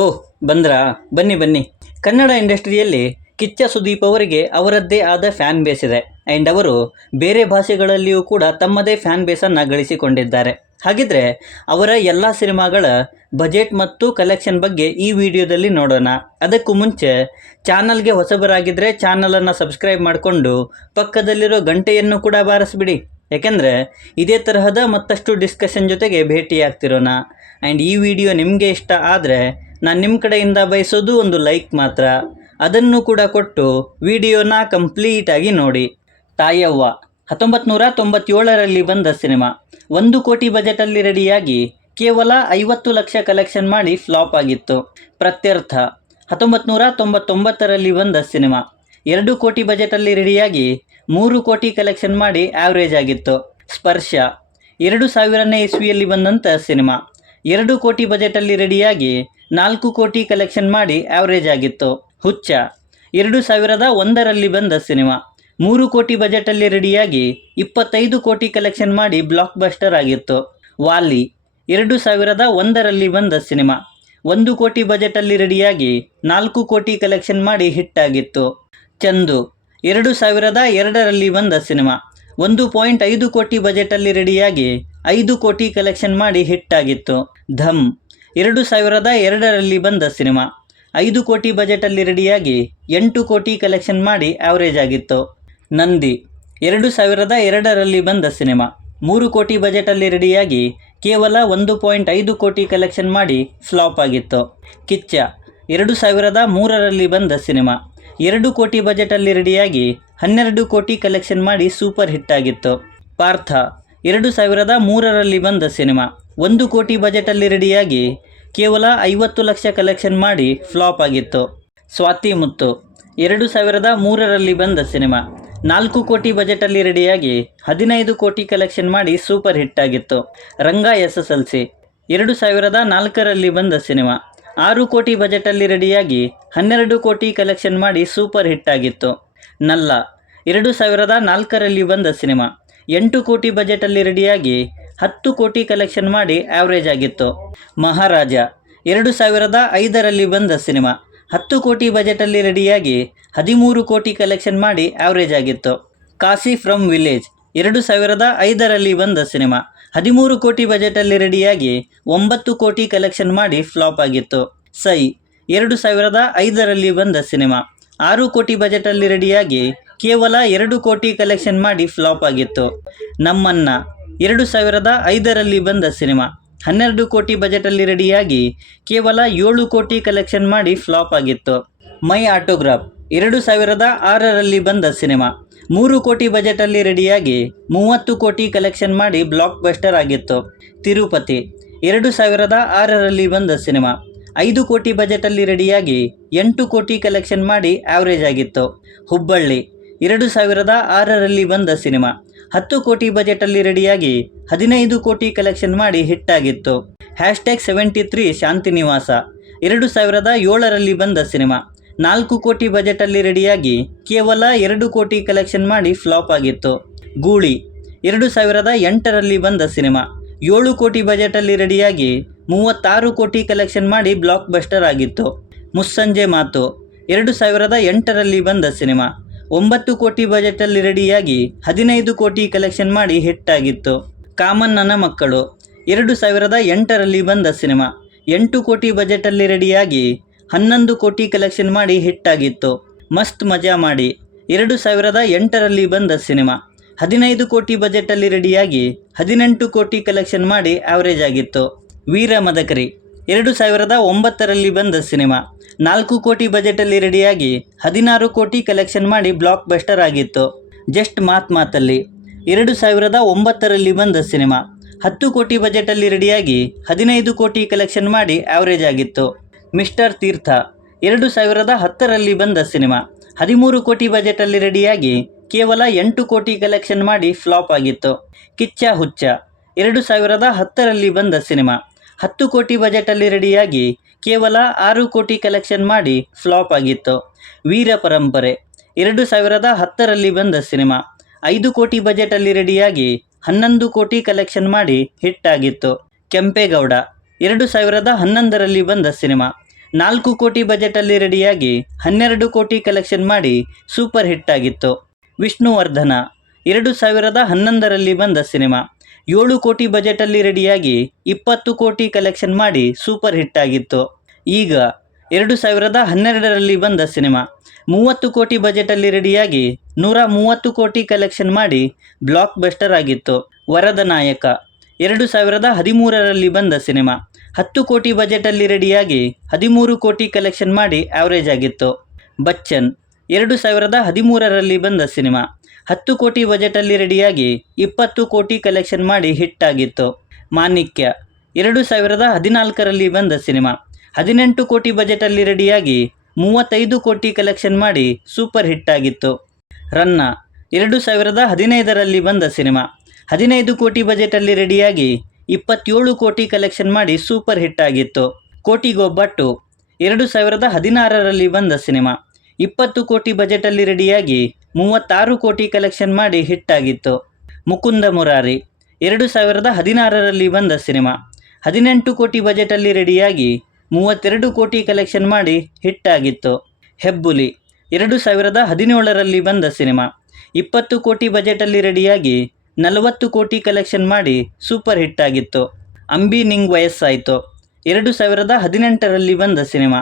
ಓಹ್ ಬಂದ್ರಾ? ಬನ್ನಿ ಬನ್ನಿ. ಕನ್ನಡ ಇಂಡಸ್ಟ್ರಿಯಲ್ಲಿ ಕಿಚ್ಚ ಸುದೀಪ್ ಅವರಿಗೆ ಅವರದ್ದೇ ಆದ ಫ್ಯಾನ್ ಬೇಸ್ ಇದೆ. ಆ್ಯಂಡ್ ಅವರು ಬೇರೆ ಭಾಷೆಗಳಲ್ಲಿಯೂ ಕೂಡ ತಮ್ಮದೇ ಫ್ಯಾನ್ ಬೇಸನ್ನು ಗಳಿಸಿಕೊಂಡಿದ್ದಾರೆ. ಹಾಗಿದ್ರೆ ಅವರ ಎಲ್ಲ ಸಿನಿಮಾಗಳ ಬಜೆಟ್ ಮತ್ತು ಕಲೆಕ್ಷನ್ ಬಗ್ಗೆ ಈ ವಿಡಿಯೋದಲ್ಲಿ ನೋಡೋಣ. ಅದಕ್ಕೂ ಮುಂಚೆ ಚಾನಲ್ಗೆ ಹೊಸಬರಾಗಿದ್ದರೆ ಚಾನಲನ್ನು ಸಬ್ಸ್ಕ್ರೈಬ್ ಮಾಡಿಕೊಂಡು ಪಕ್ಕದಲ್ಲಿರೋ ಗಂಟೆಯನ್ನು ಕೂಡ ಬಾರಿಸ್ಬಿಡಿ. ಯಾಕೆಂದರೆ ಇದೇ ತರಹದ ಮತ್ತಷ್ಟು ಡಿಸ್ಕಷನ್ ಜೊತೆಗೆ ಭೇಟಿಯಾಗ್ತಿರೋಣ. ಆ್ಯಂಡ್ ಈ ವಿಡಿಯೋ ನಿಮಗೆ ಇಷ್ಟ ಆದರೆ ನಾನು ನಿಮ್ಮ ಕಡೆಯಿಂದ ಬಯಸೋದು ಒಂದು ಲೈಕ್ ಮಾತ್ರ. ಅದನ್ನು ಕೂಡ ಕೊಟ್ಟು ವಿಡಿಯೋನ ಕಂಪ್ಲೀಟಾಗಿ ನೋಡಿ. ತಾಯವ್ವ 1997ರಲ್ಲಿ ಬಂದ ಸಿನಿಮಾ. 1 ಕೋಟಿ ಬಜೆಟಲ್ಲಿ ರೆಡಿಯಾಗಿ ಕೇವಲ 50 ಲಕ್ಷ ಕಲೆಕ್ಷನ್ ಮಾಡಿ ಫ್ಲಾಪ್ ಆಗಿತ್ತು. ಪ್ರತ್ಯರ್ಥ 1999ರಲ್ಲಿ ಬಂದ ಸಿನಿಮಾ. 2 ಕೋಟಿ ಬಜೆಟಲ್ಲಿ ರೆಡಿಯಾಗಿ 3 ಕೋಟಿ ಕಲೆಕ್ಷನ್ ಮಾಡಿ ಆವ್ರೇಜ್ ಆಗಿತ್ತು. ಸ್ಪರ್ಶ 2000ನೇ ಇಸ್ವಿಯಲ್ಲಿ ಬಂದಂಥ ಸಿನಿಮಾ. 2 ಕೋಟಿ ಬಜೆಟಲ್ಲಿ ರೆಡಿಯಾಗಿ 4 ಕೋಟಿ ಕಲೆಕ್ಷನ್ ಮಾಡಿ ಆವ್ರೇಜ್ ಆಗಿತ್ತು. ಹುಚ್ಚ 2001ರಲ್ಲಿ ಬಂದ ಸಿನಿಮಾ. 3 ಕೋಟಿ ಬಜೆಟಲ್ಲಿ ರೆಡಿಯಾಗಿ 25 ಕೋಟಿ ಕಲೆಕ್ಷನ್ ಮಾಡಿ ಬ್ಲಾಕ್ ಬಸ್ಟರ್ ಆಗಿತ್ತು. ವಾಲಿ 2001ರಲ್ಲಿ ಬಂದ ಸಿನಿಮಾ. 1 ಕೋಟಿ ಬಜೆಟಲ್ಲಿ ರೆಡಿಯಾಗಿ 4 ಕೋಟಿ ಕಲೆಕ್ಷನ್ ಮಾಡಿ ಹಿಟ್ ಆಗಿತ್ತು. ಚಂದು 2002ರಲ್ಲಿ ಬಂದ ಸಿನಿಮಾ. 1.5 ಕೋಟಿ ಬಜೆಟಲ್ಲಿ ರೆಡಿಯಾಗಿ 5 ಕೋಟಿ ಕಲೆಕ್ಷನ್ ಮಾಡಿ ಹಿಟ್ ಆಗಿತ್ತು. ಧಮ್ 2002ರಲ್ಲಿ ಬಂದ ಸಿನಿಮಾ. 5 ಕೋಟಿ ಬಜೆಟಲ್ಲಿ ರೆಡಿಯಾಗಿ 8 ಕೋಟಿ ಕಲೆಕ್ಷನ್ ಮಾಡಿ ಆವ್ರೇಜ್ ಆಗಿತ್ತು. ನಂದಿ 2002ರಲ್ಲಿ ಬಂದ ಸಿನಿಮಾ. 3 ಕೋಟಿ ಬಜೆಟಲ್ಲಿ ರೆಡಿಯಾಗಿ ಕೇವಲ 1.5 ಕೋಟಿ ಕಲೆಕ್ಷನ್ ಮಾಡಿ ಫ್ಲಾಪ್ ಆಗಿತ್ತು. ಕಿಚ್ಚ 2003ರಲ್ಲಿ ಬಂದ ಸಿನಿಮಾ. 2 ಕೋಟಿ ಬಜೆಟಲ್ಲಿ ರೆಡಿಯಾಗಿ 12 ಕೋಟಿ ಕಲೆಕ್ಷನ್ ಮಾಡಿ ಸೂಪರ್ ಹಿಟ್ ಆಗಿತ್ತು. ಪಾರ್ಥ 2003ರಲ್ಲಿ ಬಂದ ಸಿನಿಮಾ. 1 ಕೋಟಿ ಬಜೆಟಲ್ಲಿ ರೆಡಿಯಾಗಿ ಕೇವಲ 50 ಲಕ್ಷ ಕಲೆಕ್ಷನ್ ಮಾಡಿ ಫ್ಲಾಪ್ ಆಗಿತ್ತು. ಸ್ವಾತಿ ಮುತ್ತು 2003ರಲ್ಲಿ ಬಂದ ಸಿನಿಮಾ. 4 ಕೋಟಿ ಬಜೆಟಲ್ಲಿ ರೆಡಿಯಾಗಿ 15 ಕೋಟಿ ಕಲೆಕ್ಷನ್ ಮಾಡಿ ಸೂಪರ್ ಹಿಟ್ ಆಗಿತ್ತು. ರಂಗ SSLC 2004ರಲ್ಲಿ ಬಂದ ಸಿನಿಮಾ. 6 ಕೋಟಿ ಬಜೆಟಲ್ಲಿ ರೆಡಿಯಾಗಿ 12 ಕೋಟಿ ಕಲೆಕ್ಷನ್ ಮಾಡಿ ಸೂಪರ್ ಹಿಟ್ ಆಗಿತ್ತು. ನಲ್ಲ 2004ರಲ್ಲಿ ಬಂದ ಸಿನಿಮಾ. 8 ಕೋಟಿ ಬಜೆಟಲ್ಲಿ ರೆಡಿಯಾಗಿ 10 ಕೋಟಿ ಕಲೆಕ್ಷನ್ ಮಾಡಿ ಆವ್ರೇಜ್ ಆಗಿತ್ತು. ಮಹಾರಾಜ 2005ರಲ್ಲಿ ಬಂದ ಸಿನಿಮಾ. 10 ಕೋಟಿ ಬಜೆಟಲ್ಲಿ ರೆಡಿಯಾಗಿ 13 ಕೋಟಿ ಕಲೆಕ್ಷನ್ ಮಾಡಿ ಆವ್ರೇಜ್ ಆಗಿತ್ತು. ಕಾಶಿ ಫ್ರಮ್ ವಿಲೇಜ್ 2005ರಲ್ಲಿ ಬಂದ ಸಿನಿಮಾ. 13 ಕೋಟಿ ಬಜೆಟಲ್ಲಿ ರೆಡಿಯಾಗಿ 9 ಕೋಟಿ ಕಲೆಕ್ಷನ್ ಮಾಡಿ ಫ್ಲಾಪ್ ಆಗಿತ್ತು. ಸೈ 2005ರಲ್ಲಿ ಬಂದ ಸಿನಿಮಾ. 6 ಕೋಟಿ ಬಜೆಟಲ್ಲಿ ರೆಡಿಯಾಗಿ ಕೇವಲ 2 ಕೋಟಿ ಕಲೆಕ್ಷನ್ ಮಾಡಿ ಫ್ಲಾಪ್ ಆಗಿತ್ತು. ನಮ್ಮನ್ನ 2005ರಲ್ಲಿ ಬಂದ ಸಿನಿಮಾ. 12 ಕೋಟಿ ಬಜೆಟಲ್ಲಿ ರೆಡಿಯಾಗಿ ಕೇವಲ 7 ಕೋಟಿ ಕಲೆಕ್ಷನ್ ಮಾಡಿ ಫ್ಲಾಪ್ ಆಗಿತ್ತು. ಮೈ ಆಟೋಗ್ರಾಫ್ 2006ರಲ್ಲಿ ಬಂದ ಸಿನಿಮಾ. 3 ಕೋಟಿ ಬಜೆಟಲ್ಲಿ ರೆಡಿಯಾಗಿ 30 ಕೋಟಿ ಕಲೆಕ್ಷನ್ ಮಾಡಿ ಬ್ಲಾಕ್ ಬಸ್ಟರ್ ಆಗಿತ್ತು. ತಿರುಪತಿ 2006ರಲ್ಲಿ ಬಂದ ಸಿನಿಮಾ. 5 ಕೋಟಿ ಬಜೆಟಲ್ಲಿ ರೆಡಿಯಾಗಿ 8 ಕೋಟಿ ಕಲೆಕ್ಷನ್ ಮಾಡಿ ಆವ್ರೇಜ್ ಆಗಿತ್ತು. ಹುಬ್ಬಳ್ಳಿ 2006ರಲ್ಲಿ ಬಂದ ಸಿನಿಮಾ. 10 ಕೋಟಿ ಬಜೆಟಲ್ಲಿ ರೆಡಿಯಾಗಿ 15 ಕೋಟಿ ಕಲೆಕ್ಷನ್ ಮಾಡಿ ಹಿಟ್ ಆಗಿತ್ತು. #73 ಶಾಂತಿನಿವಾಸ 2007ರಲ್ಲಿ ಬಂದ ಸಿನಿಮಾ. 4 ಕೋಟಿ ಬಜೆಟಲ್ಲಿ ರೆಡಿಯಾಗಿ ಕೇವಲ 2 ಕೋಟಿ ಕಲೆಕ್ಷನ್ ಮಾಡಿ ಫ್ಲಾಪ್ ಆಗಿತ್ತು. ಗೂಳಿ 2008ರಲ್ಲಿ ಬಂದ ಸಿನಿಮಾ. 7 ಕೋಟಿ ಬಜೆಟಲ್ಲಿ ರೆಡಿಯಾಗಿ 36 ಕೋಟಿ ಕಲೆಕ್ಷನ್ ಮಾಡಿ ಬ್ಲಾಕ್ ಬಸ್ಟರ್ ಆಗಿತ್ತು. ಮುಸ್ಸಂಜೆ ಮಾತು 2008ರಲ್ಲಿ ಬಂದ ಸಿನಿಮಾ. 9 ಕೋಟಿ ಬಜೆಟಲ್ಲಿ ರೆಡಿಯಾಗಿ 15 ಕೋಟಿ ಕಲೆಕ್ಷನ್ ಮಾಡಿ ಹಿಟ್ ಆಗಿತ್ತು. ಕಾಮಣ್ಣನ ಮಕ್ಕಳು 2008ರಲ್ಲಿ ಬಂದ ಸಿನಿಮಾ. 8 ಕೋಟಿ ಬಜೆಟಲ್ಲಿ ರೆಡಿಯಾಗಿ 11 ಕೋಟಿ ಕಲೆಕ್ಷನ್ ಮಾಡಿ ಹಿಟ್ ಆಗಿತ್ತು. ಮಸ್ತ್ ಮಜಾ ಮಾಡಿ 2008ರಲ್ಲಿ ಬಂದ ಸಿನಿಮಾ. 15 ಕೋಟಿ ಬಜೆಟಲ್ಲಿ ರೆಡಿಯಾಗಿ 18 ಕೋಟಿ ಕಲೆಕ್ಷನ್ ಮಾಡಿ ಆವ್ರೇಜ್ ಆಗಿತ್ತು. ವೀರ ಮದಕರಿ 2009ರಲ್ಲಿ ಬಂದ ಸಿನಿಮಾ. 4 ಕೋಟಿ ಬಜೆಟಲ್ಲಿ ರೆಡಿಯಾಗಿ 16 ಕೋಟಿ ಕಲೆಕ್ಷನ್ ಮಾಡಿ ಬ್ಲಾಕ್ ಬಸ್ಟರ್ ಆಗಿತ್ತು. ಜಸ್ಟ್ ಮಾತಲ್ಲಿ 2009ರಲ್ಲಿ ಬಂದ ಸಿನಿಮಾ. 10 ಕೋಟಿ ಬಜೆಟಲ್ಲಿ ರೆಡಿಯಾಗಿ 15 ಕೋಟಿ ಕಲೆಕ್ಷನ್ ಮಾಡಿ ಆವ್ರೇಜ್ ಆಗಿತ್ತು. ಮಿಸ್ಟರ್ ತೀರ್ಥ 2010ರಲ್ಲಿ ಬಂದ ಸಿನಿಮಾ. 13 ಕೋಟಿ ಬಜೆಟಲ್ಲಿ ರೆಡಿಯಾಗಿ ಕೇವಲ 8 ಕೋಟಿ ಕಲೆಕ್ಷನ್ ಮಾಡಿ ಫ್ಲಾಪ್ ಆಗಿತ್ತು. ಕಿಚ್ಚ ಹುಚ್ಚ 2010ರಲ್ಲಿ ಬಂದ ಸಿನಿಮಾ. 10 ಕೋಟಿ ಬಜೆಟಲ್ಲಿ ರೆಡಿಯಾಗಿ ಕೇವಲ 6 ಕೋಟಿ ಕಲೆಕ್ಷನ್ ಮಾಡಿ ಫ್ಲಾಪ್ ಆಗಿತ್ತು. ವೀರ ಪರಂಪರೆ 2010ರಲ್ಲಿ ಬಂದ ಸಿನಿಮಾ. 5 ಕೋಟಿ ಬಜೆಟಲ್ಲಿ ರೆಡಿಯಾಗಿ 11 ಕೋಟಿ ಕಲೆಕ್ಷನ್ ಮಾಡಿ ಹಿಟ್ ಆಗಿತ್ತು. ಕೆಂಪೇಗೌಡ 2011ರಲ್ಲಿ ಬಂದ ಸಿನಿಮಾ. 4 ಕೋಟಿ ಬಜೆಟಲ್ಲಿ ರೆಡಿಯಾಗಿ 12 ಕೋಟಿ ಕಲೆಕ್ಷನ್ ಮಾಡಿ ಸೂಪರ್ ಹಿಟ್ ಆಗಿತ್ತು. ವಿಷ್ಣುವರ್ಧನ 2011ರಲ್ಲಿ ಬಂದ ಸಿನಿಮಾ. 7 ಕೋಟಿ ಬಜೆಟಲ್ಲಿ ರೆಡಿಯಾಗಿ 20 ಕೋಟಿ ಕಲೆಕ್ಷನ್ ಮಾಡಿ ಸೂಪರ್ ಹಿಟ್ ಆಗಿತ್ತು. ಈಗ 2012ರಲ್ಲಿ ಬಂದ ಸಿನಿಮಾ. 30 ಕೋಟಿ ಬಜೆಟಲ್ಲಿ ರೆಡಿಯಾಗಿ 130 ಕೋಟಿ ಕಲೆಕ್ಷನ್ ಮಾಡಿ ಬ್ಲಾಕ್ ಬಸ್ಟರ್ ಆಗಿತ್ತು. ವರದ ನಾಯಕ 2013ರಲ್ಲಿ ಬಂದ ಸಿನಿಮಾ. 10 ಕೋಟಿ ಬಜೆಟಲ್ಲಿ ರೆಡಿಯಾಗಿ 13 ಕೋಟಿ ಕಲೆಕ್ಷನ್ ಮಾಡಿ ಆವ್ರೇಜ್ ಆಗಿತ್ತು. ಬಚ್ಚನ್ 2013ರಲ್ಲಿ ಬಂದ ಸಿನಿಮಾ. 10 ಕೋಟಿ ಬಜೆಟಲ್ಲಿ ರೆಡಿಯಾಗಿ 20 ಕೋಟಿ ಕಲೆಕ್ಷನ್ ಮಾಡಿ ಹಿಟ್ ಆಗಿತ್ತು. ಮಾಣಿಕ್ಯ 2014ರಲ್ಲಿ ಬಂದ ಸಿನಿಮಾ. 18 ಕೋಟಿ ಬಜೆಟಲ್ಲಿ ರೆಡಿಯಾಗಿ 35 ಕೋಟಿ ಕಲೆಕ್ಷನ್ ಮಾಡಿ ಸೂಪರ್ ಹಿಟ್ ಆಗಿತ್ತು. ರನ್ನ 2015ರಲ್ಲಿ ಬಂದ ಸಿನಿಮಾ. 15 ಕೋಟಿ ಬಜೆಟಲ್ಲಿ ರೆಡಿಯಾಗಿ 27 ಕೋಟಿ ಕಲೆಕ್ಷನ್ ಮಾಡಿ ಸೂಪರ್ ಹಿಟ್ ಆಗಿತ್ತು. ಕೋಟಿಗೊಬ್ಬ 2 2016ರಲ್ಲಿ ಬಂದ ಸಿನಿಮಾ. 20 ಕೋಟಿ ಬಜೆಟಲ್ಲಿ ರೆಡಿಯಾಗಿ 36 ಕೋಟಿ ಕಲೆಕ್ಷನ್ ಮಾಡಿ ಹಿಟ್ ಆಗಿತ್ತು. ಮುಕುಂದ ಮುರಾರಿ 2016ರಲ್ಲಿ ಬಂದ ಸಿನಿಮಾ. 18 ಕೋಟಿ ಬಜೆಟಲ್ಲಿ ರೆಡಿಯಾಗಿ 32 ಕೋಟಿ ಕಲೆಕ್ಷನ್ ಮಾಡಿ ಹಿಟ್ ಆಗಿತ್ತು. ಹೆಬ್ಬುಲಿ 2017ರಲ್ಲಿ ಬಂದ ಸಿನಿಮಾ. 20 ಕೋಟಿ ಬಜೆಟಲ್ಲಿ ರೆಡಿಯಾಗಿ 40 ಕೋಟಿ ಕಲೆಕ್ಷನ್ ಮಾಡಿ ಸೂಪರ್ ಹಿಟ್ ಆಗಿತ್ತು. ಅಂಬಿ ನಿಂಗ್ ವಯಸ್ಸಾಯಿತು 2018ರಲ್ಲಿ ಬಂದ ಸಿನಿಮಾ.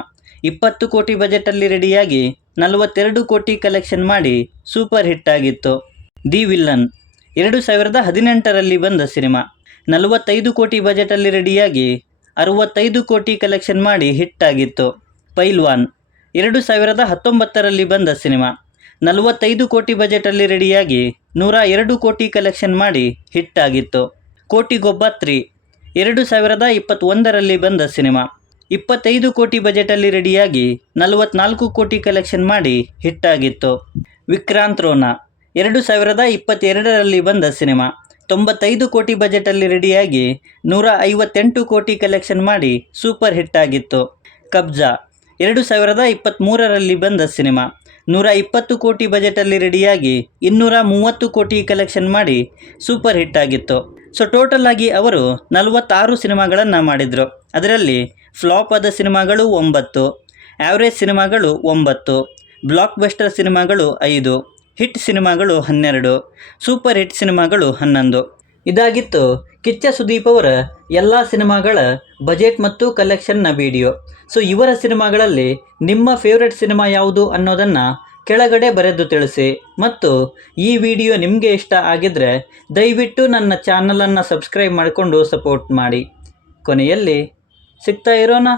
20 ಕೋಟಿ ಬಜೆಟಲ್ಲಿ ರೆಡಿಯಾಗಿ 42 ಕೋಟಿ ಕಲೆಕ್ಷನ್ ಮಾಡಿ ಸೂಪರ್ ಹಿಟ್ ಆಗಿತ್ತು. ದಿ ವಿಲ್ಲನ್ 2018ರಲ್ಲಿ ಬಂದ ಸಿನಿಮಾ. 45 ಕೋಟಿ ಬಜೆಟಲ್ಲಿ ರೆಡಿಯಾಗಿ 65 ಕೋಟಿ ಕಲೆಕ್ಷನ್ ಮಾಡಿ ಹಿಟ್ ಆಗಿತ್ತು. ಪೈಲ್ವಾನ್ 2019ರಲ್ಲಿ ಬಂದ ಸಿನಿಮಾ. 45 ಕೋಟಿ ಬಜೆಟಲ್ಲಿ ರೆಡಿಯಾಗಿ 102 ಕೋಟಿ ಕಲೆಕ್ಷನ್ ಮಾಡಿ ಹಿಟ್ ಆಗಿತ್ತು. ಕೋಟಿಗೊಬ್ಬ 3 2021ರಲ್ಲಿ ಬಂದ ಸಿನಿಮಾ. 25 ಕೋಟಿ ಬಜೆಟಲ್ಲಿ ರೆಡಿಯಾಗಿ 44 ಕೋಟಿ ಕಲೆಕ್ಷನ್ ಮಾಡಿ ಹಿಟ್ ಆಗಿತ್ತು. ವಿಕ್ರಾಂತ್ ರೋನಾ 2022ರಲ್ಲಿ ಬಂದ ಸಿನಿಮಾ. 95 ಕೋಟಿ ಬಜೆಟಲ್ಲಿ ರೆಡಿಯಾಗಿ 158 ಕೋಟಿ ಕಲೆಕ್ಷನ್ ಮಾಡಿ ಸೂಪರ್ ಹಿಟ್ ಆಗಿತ್ತು. ಕಬ್ಜಾ 2023ರಲ್ಲಿ ಬಂದ ಸಿನಿಮಾ. 120 ಕೋಟಿ ಬಜೆಟಲ್ಲಿ ರೆಡಿಯಾಗಿ 230 ಕೋಟಿ ಕಲೆಕ್ಷನ್ ಮಾಡಿ ಸೂಪರ್ ಹಿಟ್ ಆಗಿತ್ತು. ಸೊ ಟೋಟಲ್ ಆಗಿ ಅವರು 46 ಸಿನಿಮಾಗಳನ್ನು ಮಾಡಿದರು. ಅದರಲ್ಲಿ ಫ್ಲಾಪ್ ಆದ ಸಿನಿಮಾಗಳು 9, ಆ್ಯಾವ್ರೇಜ್ ಸಿನಿಮಾಗಳು 9, ಬ್ಲಾಕ್ ಬಸ್ಟರ್ ಸಿನಿಮಾಗಳು 5, ಹಿಟ್ ಸಿನಿಮಾಗಳು 12, ಸೂಪರ್ ಹಿಟ್ ಸಿನಿಮಾಗಳು 11. ಇದಾಗಿತ್ತು ಕಿಚ್ಚ ಸುದೀಪ್ ಅವರ ಎಲ್ಲ ಸಿನಿಮಾಗಳ ಬಜೆಟ್ ಮತ್ತು ಕಲೆಕ್ಷನ್ನ ವಿಡಿಯೋ. ಸೊ ಇವರ ಸಿನಿಮಾಗಳಲ್ಲಿ ನಿಮ್ಮ ಫೇವ್ರೆಟ್ ಸಿನಿಮಾ ಯಾವುದು ಅನ್ನೋದನ್ನು ಕೆಳಗಡೆ ಬರೆದು ತಿಳಿಸಿ. ಮತ್ತು ಈ ವಿಡಿಯೋ ನಿಮಗೆ ಇಷ್ಟ ಆಗಿದ್ದರೆ ದಯವಿಟ್ಟು ನನ್ನ ಚಾನಲನ್ನು ಸಬ್ಸ್ಕ್ರೈಬ್ ಮಾಡಿಕೊಂಡು ಸಪೋರ್ಟ್ ಮಾಡಿ. ಕೊನೆಯಲ್ಲಿ ಸಿಗ್ತಾ ಇರೋಣ.